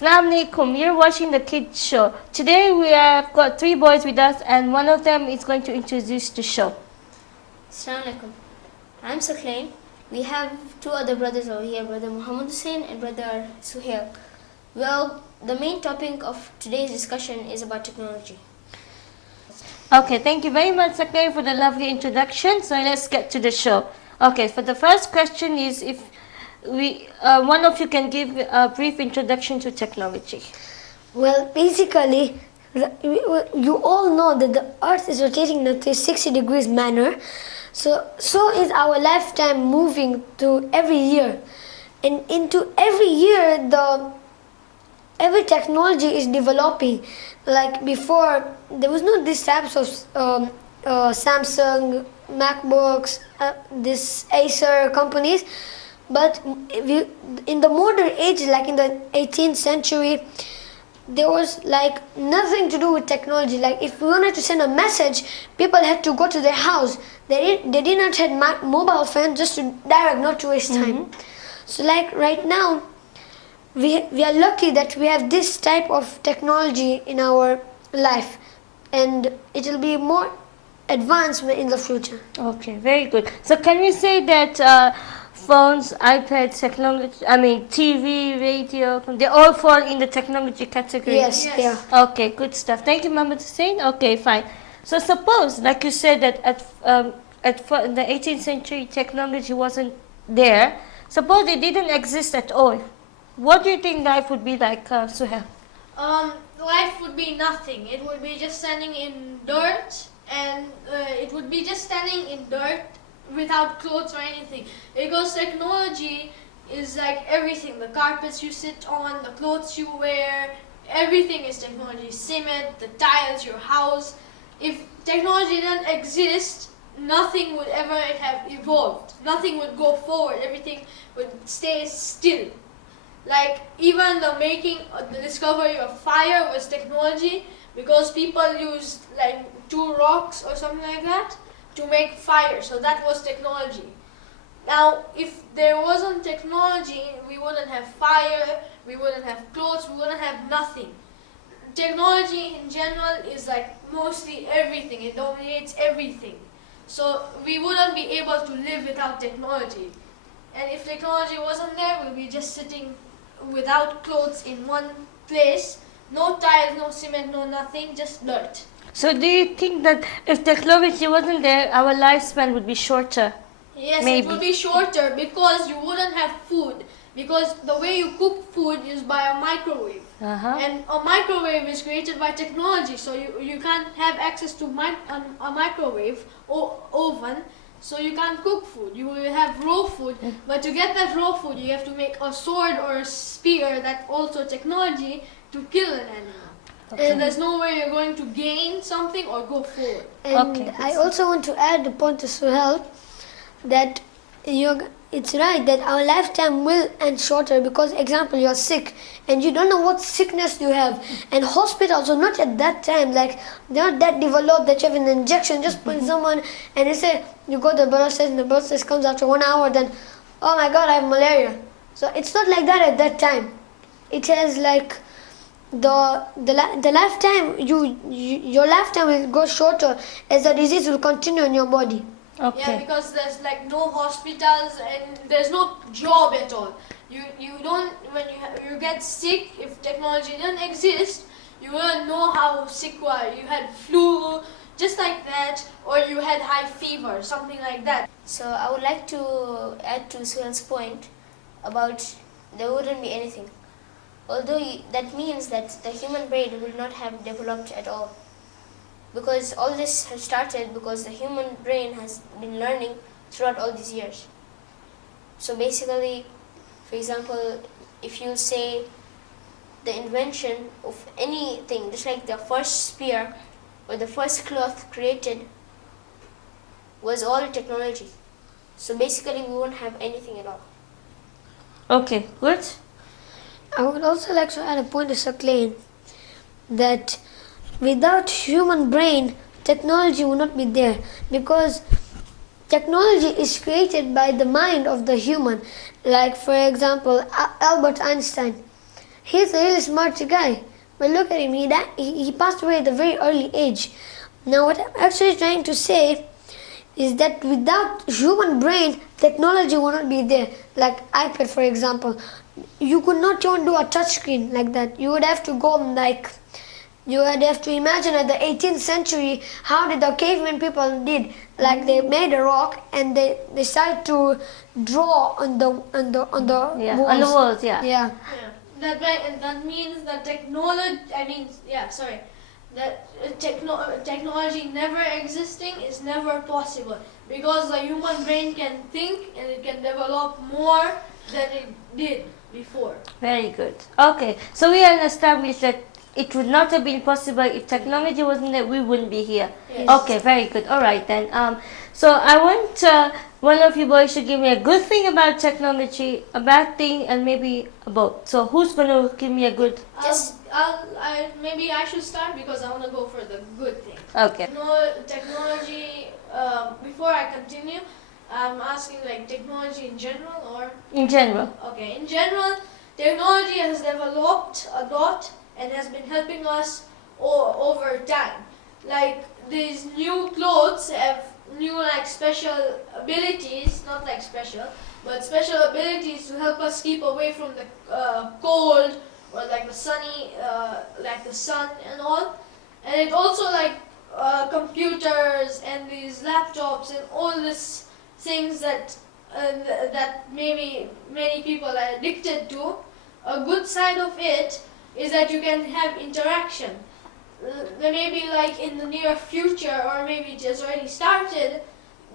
Assalamu alaikum. You're watching the kids show. Today we have got 3 boys with us, and one of them is going to introduce the show. Assalamu alaikum. I'm Suklain. We have 2 other brothers over here, brother Muhammad Hussein and brother Suhail. Well, the main topic of today's discussion is about technology. Okay, thank you very much, Sakai, for the lovely introduction. So let's get to the show. Okay, for the first question is if one of you can give a brief introduction to technology. Well, basically, you all know that the Earth is rotating in a 360 degrees manner. So is our lifetime moving to every year. And into every year, every technology is developing. Like before, there was no these types of Samsung, MacBooks, this Acer companies. But in the modern age, like in the 18th century, there was like nothing to do with technology. Like if we wanted to send a message, people had to go to their house. They did not have mobile phones, just to direct, not to waste time. So like right now, we are lucky that we have this type of technology in our life, and it will be more advanced in the future. Okay, very good. So can we say that phones, iPads, technology, TV, radio, they all fall in the technology category? Yes. Yeah. Okay, good stuff. Thank you, Muhammad Hussein. Okay, fine. So suppose, like you said, that in the 18th century technology wasn't there. Suppose it didn't exist at all. What do you think life would be like, Suhail? Life would be nothing. It would be just standing in dirt, and it would be just standing in dirt without clothes or anything. Because technology is like everything. The carpets you sit on, the clothes you wear, everything is technology. Cement, the tiles, your house. If technology didn't exist, nothing would ever have evolved. Nothing would go forward. Everything would stay still. Like even the discovery of fire was technology, because people used like 2 rocks or something like that to make fire. So that was technology. Now, if there wasn't technology, we wouldn't have fire, we wouldn't have clothes, we wouldn't have nothing. Technology in general is like mostly everything. It dominates everything. So we wouldn't be able to live without technology. And if technology wasn't there, we'd be just sitting without clothes in one place. No tiles, no cement, no nothing, just dirt. So do you think that if technology wasn't there, our lifespan would be shorter? Yes, Maybe. it would be shorter because you wouldn't have food. Because the way you cook food is by a microwave. And a microwave is created by technology. So you can't have access to a microwave or oven. So you can't cook food. You will have raw food. But to get that raw food, you have to make a sword or a spear, that's also technology, to kill an animal. Okay. So there's no way you're going to gain something or go forward. And Okay. I also want to add the point to Suhail that it's right that our lifetime will end shorter because, example, you're sick and you don't know what sickness you have. And hospitals are not at that time, like they're not that developed that you have an injection, just put someone and they say, you go to the blood test and the blood test comes after 1 hour, then, oh my God, I have malaria. So it's not like that at that time. It has like the lifetime, your lifetime will go shorter as the disease will continue in your body. Okay. Yeah, because there's like no hospitals and there's no job at all. You don't, when you get sick, if technology didn't exist, you wouldn't know how sick you are. You had flu, just like that, or you had high fever, something like that. So I would like to add to Suhail's point about there wouldn't be anything. Although that means that the human brain will not have developed at all. Because all this has started because the human brain has been learning throughout all these years. So basically, for example, if you say the invention of anything, just like the first spear or the first cloth created was all technology. So basically we won't have anything at all. Okay, good. I would also like to add a point to Suklain that without human brain, technology will not be there, because technology is created by the mind of the human. Like for example, Albert Einstein. He's a really smart guy. But look at him, he passed away at a very early age. Now what I'm actually trying to say is that without human brain, technology would not be there. Like iPad, for example. You could not even do a touch screen like that. You would have to go like, you would have to imagine at the 18th century, how did the caveman people did? Like they made a rock and they started to draw on the Yeah, walls. on the walls, yeah. Yeah. Yeah. That means that technology never existing is never possible, because the human brain can think and it can develop more than it did before. Very good. Okay, so we have established that it would not have been possible if technology wasn't there. We wouldn't be here. Yes. Okay, very good. All right then. So I want one of you boys to give me a good thing about technology, a bad thing, and maybe a both. So who's going to give me a good? Maybe I should start because I want to go for the good thing. Okay. Technology. Before I continue, I'm asking like technology in general or. In general. Okay, in general, technology has developed a lot and has been helping us over time. Like these new clothes have new like special abilities, not like special, but special abilities to help us keep away from the cold or like the sunny, like the sun and all. And it also like computers and these laptops and all these things that maybe many people are addicted to. A good side of it is that you can have interaction. Maybe like in the near future, or maybe it has already started,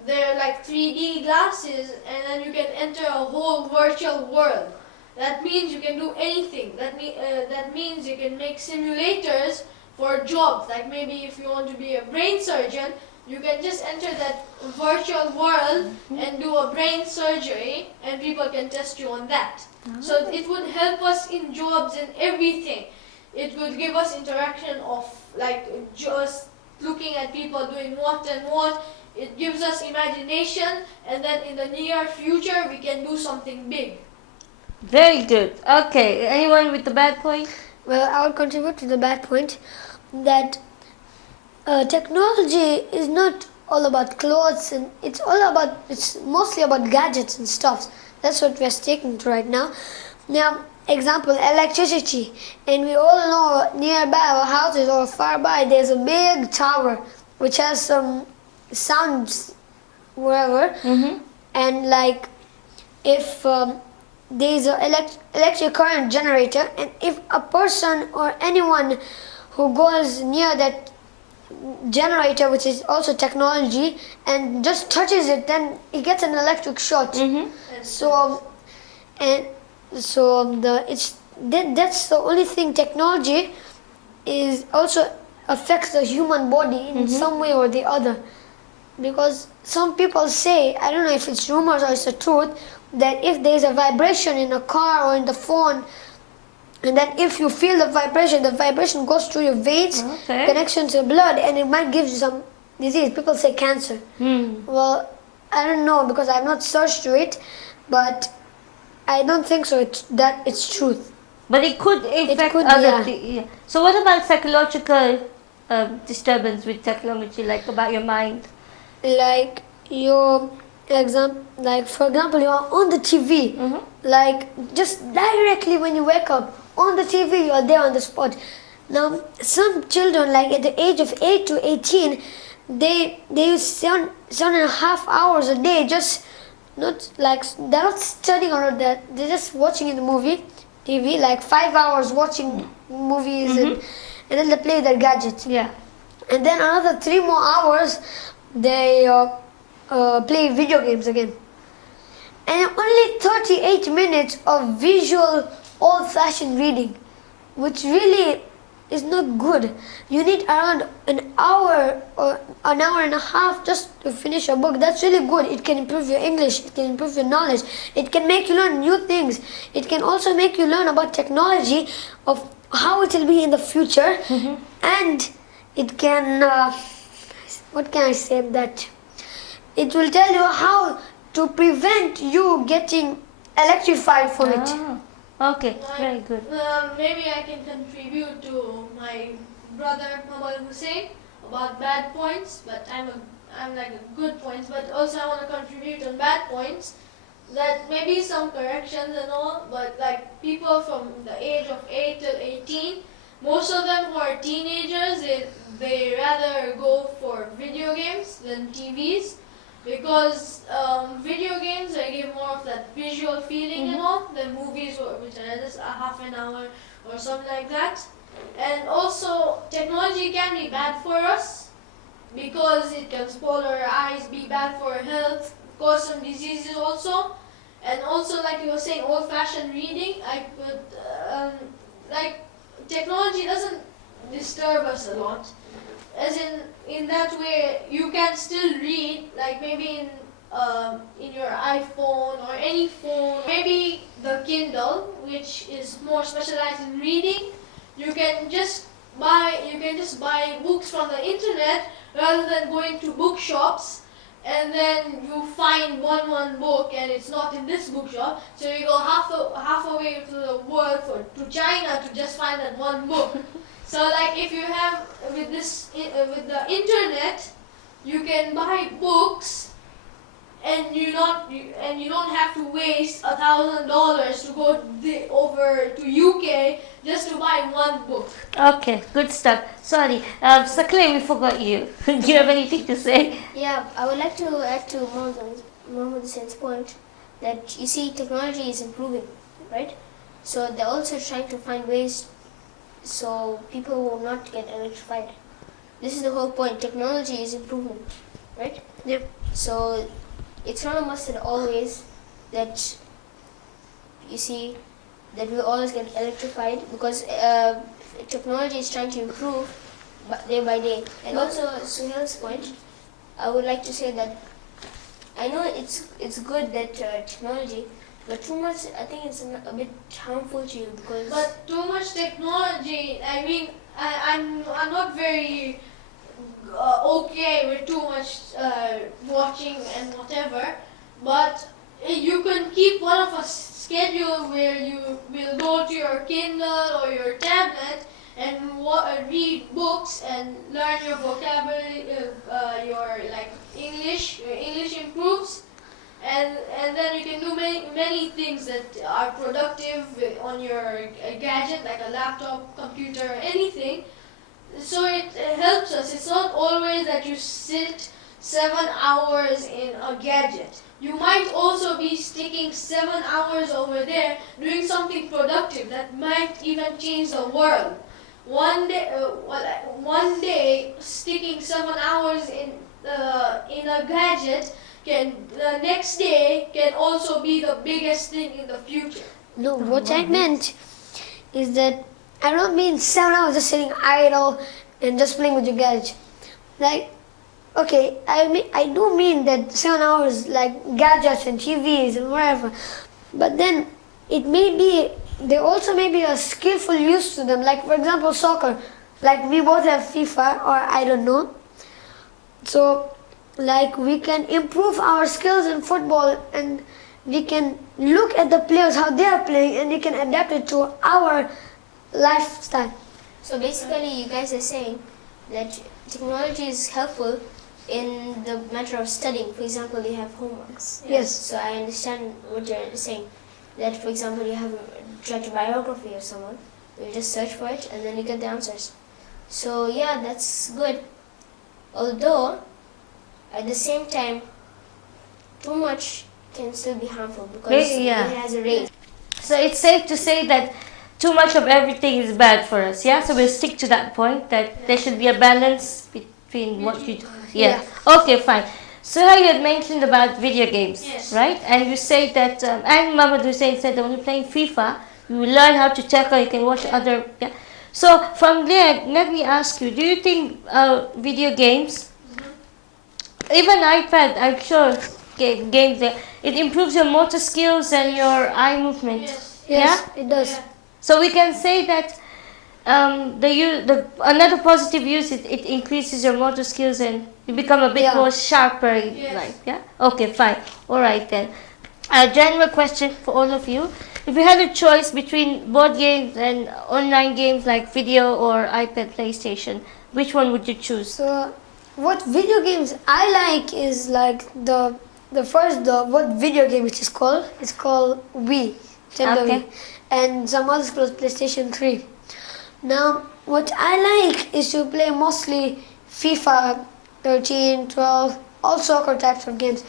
there are like 3D glasses and then you can enter a whole virtual world. That means you can do anything. That means you can make simulators for jobs. Like maybe if you want to be a brain surgeon, you can just enter that virtual world and do a brain surgery and people can test you on that. So it would help us in jobs and everything. It would give us interaction of like just looking at people doing what and what. It gives us imagination, and then in the near future we can do something big. Very good. Okay. Anyone with the bad point? Well, I would contribute to the bad point that technology is not all about clothes, and it's mostly about gadgets and stuff. That's what we're sticking to right now. Now, example, electricity. And we all know nearby our houses or far by there's a big tower which has some sounds wherever. And like if there's an electric current generator, and if a person or anyone who goes near that generator, which is also technology, and just touches it, then he gets an electric shock. That's the only thing. Technology is also affects the human body in some way or the other, because some people say, I don't know if it's rumors or it's the truth, that if there's a vibration in a car or in the phone, and then if you feel the vibration goes through your veins, connection to blood, and it might give you some disease. People say cancer. Well, I don't know because I've not searched to it, but I don't think so. It's truth. But it could affect other things. So what about psychological disturbance with technology, like about your mind? Like for example, you are on the TV, like just directly when you wake up on the TV, you are there on the spot. Now, some children, like at the age of 8 to 18, they use 7.5 hours a day, just not like they're not studying or that, they're just watching in the movie TV, like 5 hours watching movies, and then they play their gadgets. Yeah. And then another 3 more hours they play video games again. And only 38 minutes of visual old-fashioned reading, which really is not good. You need around an hour or an hour and a half just to finish a book. That's really good. It can improve your English, it can improve your knowledge, it can make you learn new things. It can also make you learn about technology, of how it will be in the future, and it can, what can I say, that it will tell you how to prevent you getting electrified from it. Okay, very good. Maybe I can contribute to my brother Muhammad Hussein about bad points, but I'm like a good points, but also I want to contribute on bad points. That maybe some corrections and all, but like people from the age of 8 till 18, most of them who are teenagers, they rather go for video games than TVs, because video games, they give more of that visual feeling and all than movies, which are just a half an hour or something like that. And also technology can be bad for us because it can spoil our eyes, be bad for our health, cause some diseases also. And also, like you were saying, old-fashioned reading, I could like technology doesn't disturb us a lot, as in that way you can still read, like maybe in your iPhone or any phone, maybe the Kindle, which is more specialized in reading. You can just buy books from the internet rather than going to bookshops, and then you find one book and it's not in this bookshop, so you go half away to the world to China to just find that one book. So like if you have with the internet, you can buy books, and you don't have to waste $1,000 to go over to UK just to buy one book. Okay, good stuff. Sorry, Sakle, we forgot you. Do you have anything to say? Yeah, I would like to add to Muhammad Hussein's point that you see technology is improving, right? So they're also trying to find ways so people will not get electrified. This is the whole point. Technology is improving, right? Yep. So it's not a must at always that you see that we always get electrified, because technology is trying to improve day by day. And also Suhail's point, I would like to say that I know it's good that technology, but too much, I think it's a bit harmful to you, because. But too much technology, I mean, I'm not very okay with too much watching and whatever, but you can keep one of a schedule where you will go to your Kindle or your tablet and read books and learn your vocabulary, your like English. Your English improves, and then you can do many things that are productive on your gadget, like a laptop, computer, anything. So it helps us. It's not always that you sit 7 hours in a gadget. You might also be sticking 7 hours over there doing something productive that might even change the world. One day sticking 7 hours in a gadget the next day can also be the biggest thing in the future. No, what I meant is that I don't mean 7 hours just sitting idle and just playing with your gadget. Like, okay, I do mean that 7 hours like gadgets and TVs and whatever, but then there also may be a skillful use to them. Like for example, soccer. Like we both have FIFA, or I don't know. So, like we can improve our skills in football, and we can look at the players how they are playing, and we can adapt it to our lifestyle. So basically, you guys are saying that technology is helpful in the matter of studying. For example, you have homeworks. Yes. So I understand what you're saying. That, for example, you have a biography of someone. You just search for it, and then you get the answers. So yeah, that's good. Although, at the same time, too much can still be harmful, because it has a range. So it's safe to say that too much of everything is bad for us, yeah? So we'll stick to that point, that there should be a balance between what you do. Yeah. Okay, fine. So how you had mentioned about video games, Yes. right? And you say that, and Muhammad Hussein said that when you're playing FIFA, you will learn how to tackle, you can watch other. Yeah. So from there, let me ask you, do you think video games, even iPad, I'm sure games there, it improves your motor skills and your eye movement? Yes. Yes, Yeah? it does. Yeah. So we can say that another positive use, it increases your motor skills and you become a bit more sharper in Yes. life. Yeah. Okay, fine. All right then. A general question for all of you: if you had a choice between board games and online games like video or iPad, PlayStation, which one would you choose? So, what video games I like is like the what video game which is called? It's called Wii, Nintendo Okay. Wii, and some others called PlayStation 3. Now, what I like is to play mostly FIFA 13, 12, all soccer types of games,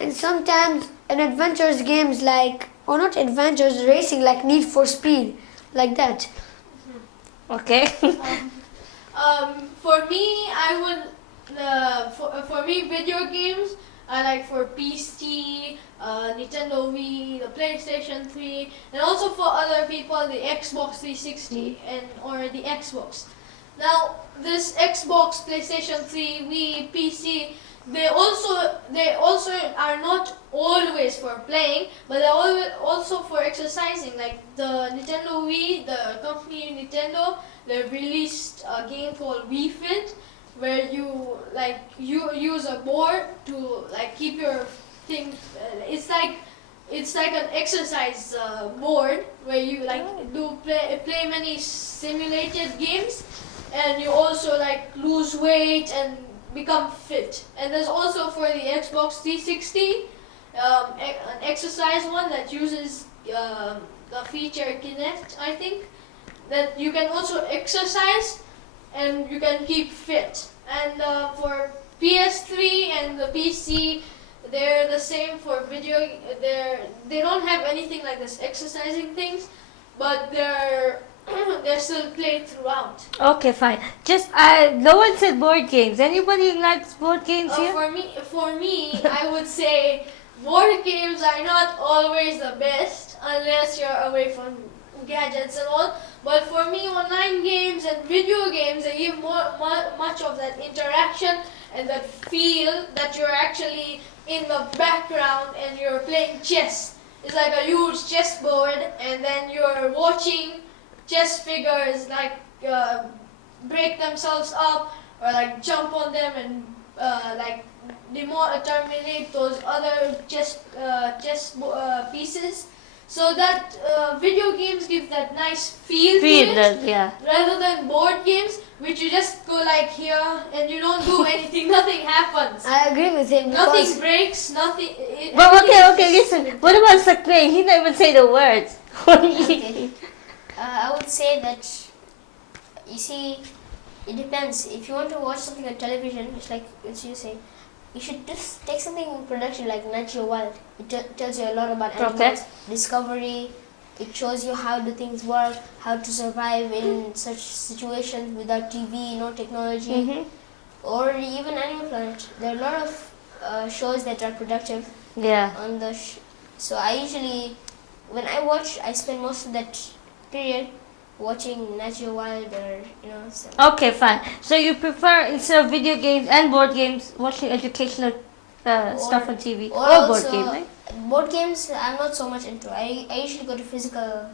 and sometimes an adventures games like, or not adventures, racing like Need for Speed, like that. Okay. For me, I would. For me, video games are like for PC, Nintendo Wii, the PlayStation 3, and also for other people the Xbox 360 and or the Xbox. Now, this Xbox, PlayStation 3, Wii, PC, they also are not always for playing, but they're also for exercising. Like the Nintendo Wii, the company Nintendo, they released a game called Wii Fit, where you use a board to like keep your thing. It's like an exercise board where you like play many simulated games, and you also like lose weight and become fit. And there's also for the Xbox 360 an exercise one that uses the feature Kinect, I think, that you can also exercise and you can keep fit. And for PS3 and the PC, they're the same for video. They don't have anything like this exercising things, but they're still played throughout. Okay, fine. Just no one said board games. Anybody likes board games here? For me, I would say board games are not always the best unless you're away from gadgets and all. But for me, online games and video games, they give much of that interaction and that feel that you're actually in the background and you're playing chess. It's like a huge chessboard, and then you're watching chess figures like break themselves up or like jump on them and like terminate those other chess pieces. So that video games give that nice feel to it, Yeah. rather than board games, which you just go like here and you don't do anything, nothing happens. I agree with him. Nothing breaks, nothing. But everything okay, is- listen. What about Sakre? He didn't even say the words. Okay. I would say that, you see, it depends. If you want to watch something on television, it's like what you say, you should just take something in production like Nat Geo Wild. It tells you a lot about animals, Okay. discovery. It shows you how do things work, how to survive in such situations without TV, no technology, Mhm. or even Animal Planet. There are a lot of shows that are productive Yeah. on the. So I usually, when I watch, I spend most of that period watching Nat Geo Wild or stuff. Okay, fine. So you prefer, instead of video games and board games, watching educational stuff on TV or or board also game, right? Board games, I'm not so much into. I usually go to physical.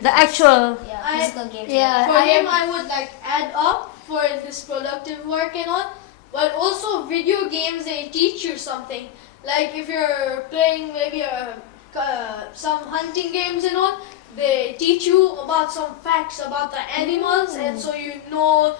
The actual. Physical games. Yeah. For him, I would like add up for this productive work and all. But also video games, they teach you something. Like if you're playing maybe some hunting games and all, they teach you about some facts about the animals, and so you know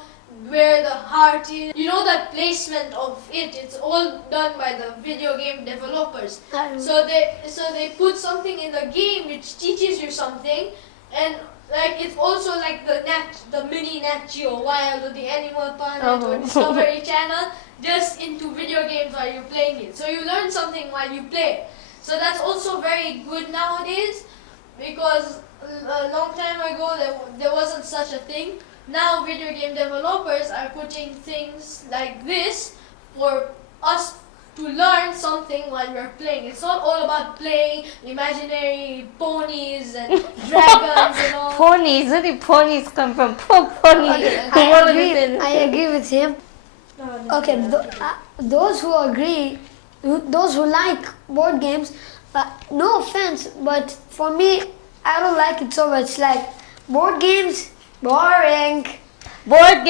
where the heart is. You know the placement of it. It's all done by the video game developers. So they put something in the game which teaches you something, and like it's also like the mini Nat Geo Wild or the Animal Planet or Discovery Channel, just into video games while you're playing it. So you learn something while you play. So that's also very good nowadays, because a long time ago there wasn't such a thing. Now video game developers are putting things like this for us to learn something while we're playing. It's not all about playing imaginary ponies and dragons and all. Ponies, where did ponies come from? Poor pony. I agree with him. Okay, those who agree, those who like board games, no offense, but for me, I don't like it so much. Like board games, boring. Board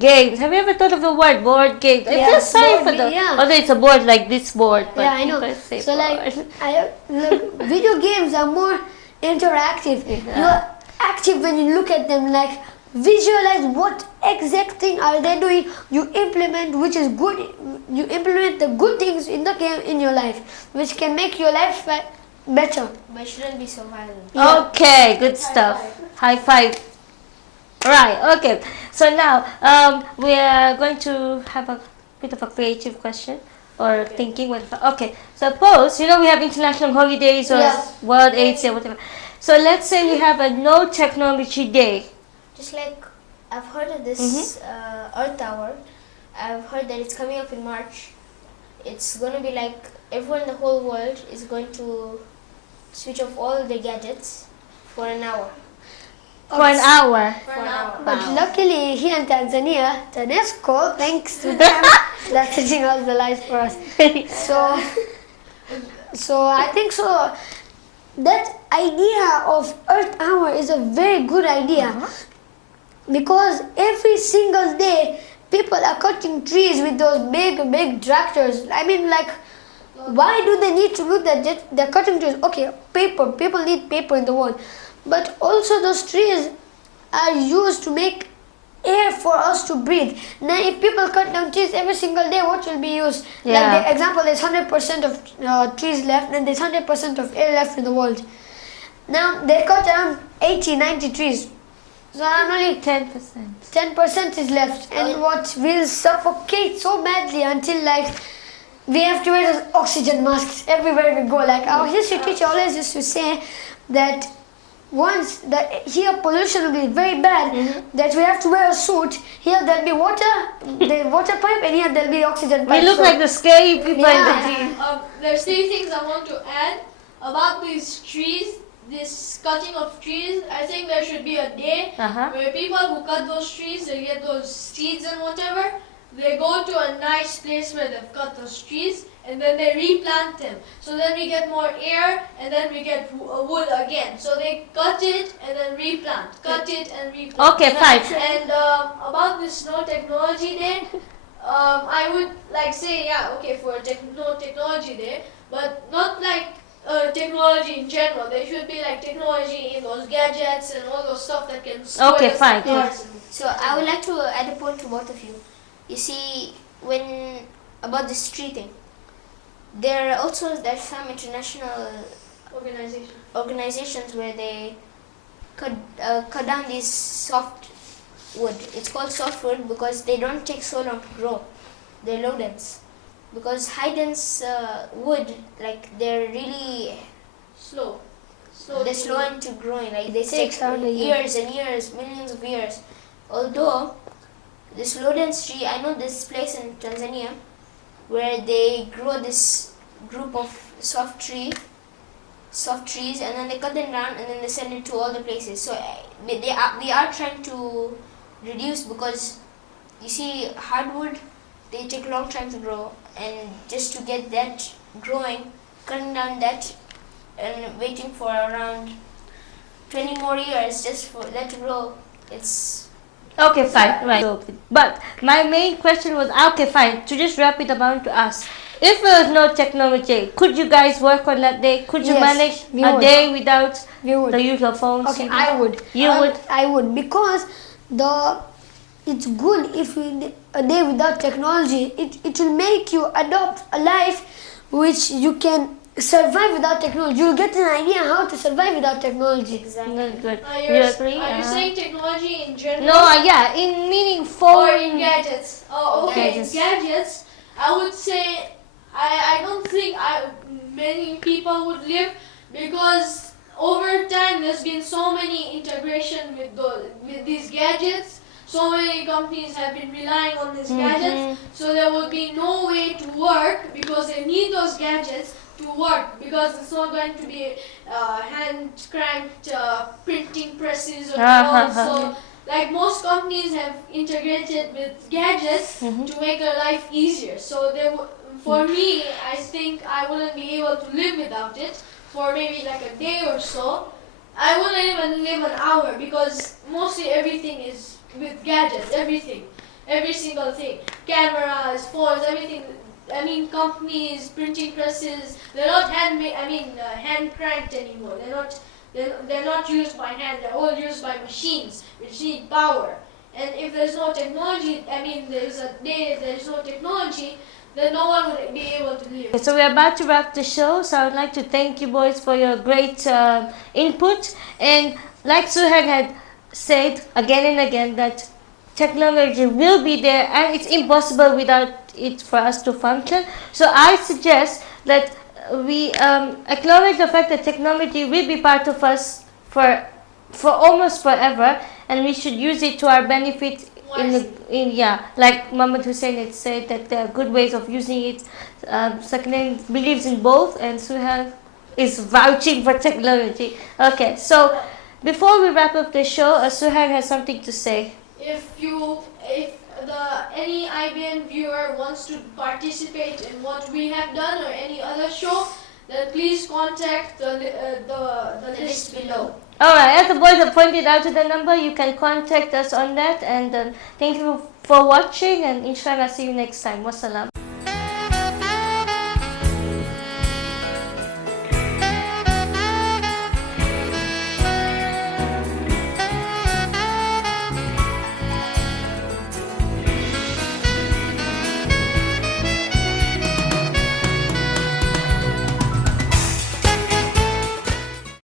games. Have you ever thought of the word board games? I feel Yes, sorry board for them. yeah. Although it's a board like this board. But Yeah, I know. people say So like, board. look, video games are more interactive. You're active when you look at them, like visualize what exact thing are they doing. You implement which is good. You implement the good things in the game in your life, which can make your life better. But it shouldn't be so violent. Yeah. Okay, good stuff. High five. Right, okay. So now we are going to have a bit of a creative question or thinking. Okay, suppose, we have international holidays or Yeah. World AIDS Day, whatever. So let's say we have a no technology day. Just like I've heard of this Earth Hour. I've heard that it's coming up in March. It's going to be like everyone in the whole world is going to switch off all their gadgets for an hour. For an hour. For an hour. But luckily here in Tanzania, UNESCO, thanks to them, they're setting all the lights for us. So I think so. That idea of Earth Hour is a very good idea because every single day people are cutting trees with those big tractors. I mean, like, why do they need to do that? They're cutting trees. Okay, paper. People need paper in the world, but also those trees are used to make air for us to breathe. Now, if people cut down trees every single day, what will be used? Yeah. Like the example, there's 100% of trees left, and there's 100% of air left in the world. Now they cut around 80, 90 trees, so only 10%. 10% is left, and what will suffocate so badly until like we have to wear those oxygen masks everywhere we go. Like our history teacher always used to say that once that here pollution will be very bad, that we have to wear a suit. Here there'll be water, the water pipe, and here there'll be oxygen pipe. We look So- like the scary people in the Yeah. team. There's three things I want to add about these trees. This cutting of trees, I think there should be a day where people who cut those trees, they get those seeds and whatever, they go to a nice place where they've cut those trees and then they replant them. So then we get more air and then we get wood again. So they cut it and then replant, cut it and replant. Okay, fine. And about this no technology day, I would like say, yeah, okay, for no technology day, but not like technology in general. There should be like technology in those gadgets and all those stuff that can spoil Okay, us fine. parts. So I would like to add a point to both of you. You see, when about this tree thing, there's some international organizations where they cut down these soft wood. It's called softwood because they don't take so long to grow. They're low dense. Because high dense wood, like they're really Slow. they're slow into growing. Like they Takes take around a year. years and years, millions of years. Although this low dense tree, I know this place in Tanzania where they grow this group of soft trees, and then they cut them down and then they send it to all the places. So they are trying to reduce, because you see hardwood, they take a long time to grow, and just to get that growing, cutting down that and waiting for around 20 more years just for that to grow, it's Okay, fine. Right. But my main question was, okay, fine. To just wrap it up, I want to ask, if there was no technology, could you guys work on that day? Could you Yes, manage we a would. day without We would. the usual phones? Okay, I would. You would? I would, because it's good if a day without technology. It will make you adopt a life which you can survive without technology. You'll get an idea how to survive without technology. exactly. That's good. Are You agree? Are you saying technology in general? No, yeah, in meaning Or phone. in gadgets? Oh, okay. Gadgets. Gadgets. I would say I don't think many people would live, because over time there's been so many integration with these gadgets. So many companies have been relying on these gadgets, so there would be no way to work, because they need those gadgets to work, because it's not going to be hand cranked printing presses or all. So like most companies have integrated with gadgets to make their life easier. So for me, I think I wouldn't be able to live without it for maybe like a day or so. I wouldn't even live an hour, because mostly everything is with gadgets, everything, every single thing, cameras, phones, everything. I mean, companies, printing presses, they're not hand cranked anymore. They're not they're not used by hand, they're all used by machines, which need power. And if there's no technology, there's a day there's no technology, then no one would be able to live. So we're about to wrap the show, so I would like to thank you boys for your great input. And like Suhail had said again and again, that technology will be there and it's impossible without it for us to function. So I suggest that we acknowledge the fact that technology will be part of us for almost forever, and we should use it to our benefit. Like Muhammad Hussein had said, that there are good ways of using it. Sakine believes in both, and Suhail is vouching for technology. Okay, so before we wrap up the show, Suhail has something to say. If any IBN viewer wants to participate in what we have done or any other show, then please contact the list below. Alright, as the boys have pointed out to the number, you can contact us on that. And thank you for watching, and inshallah see you next time. Wassalam.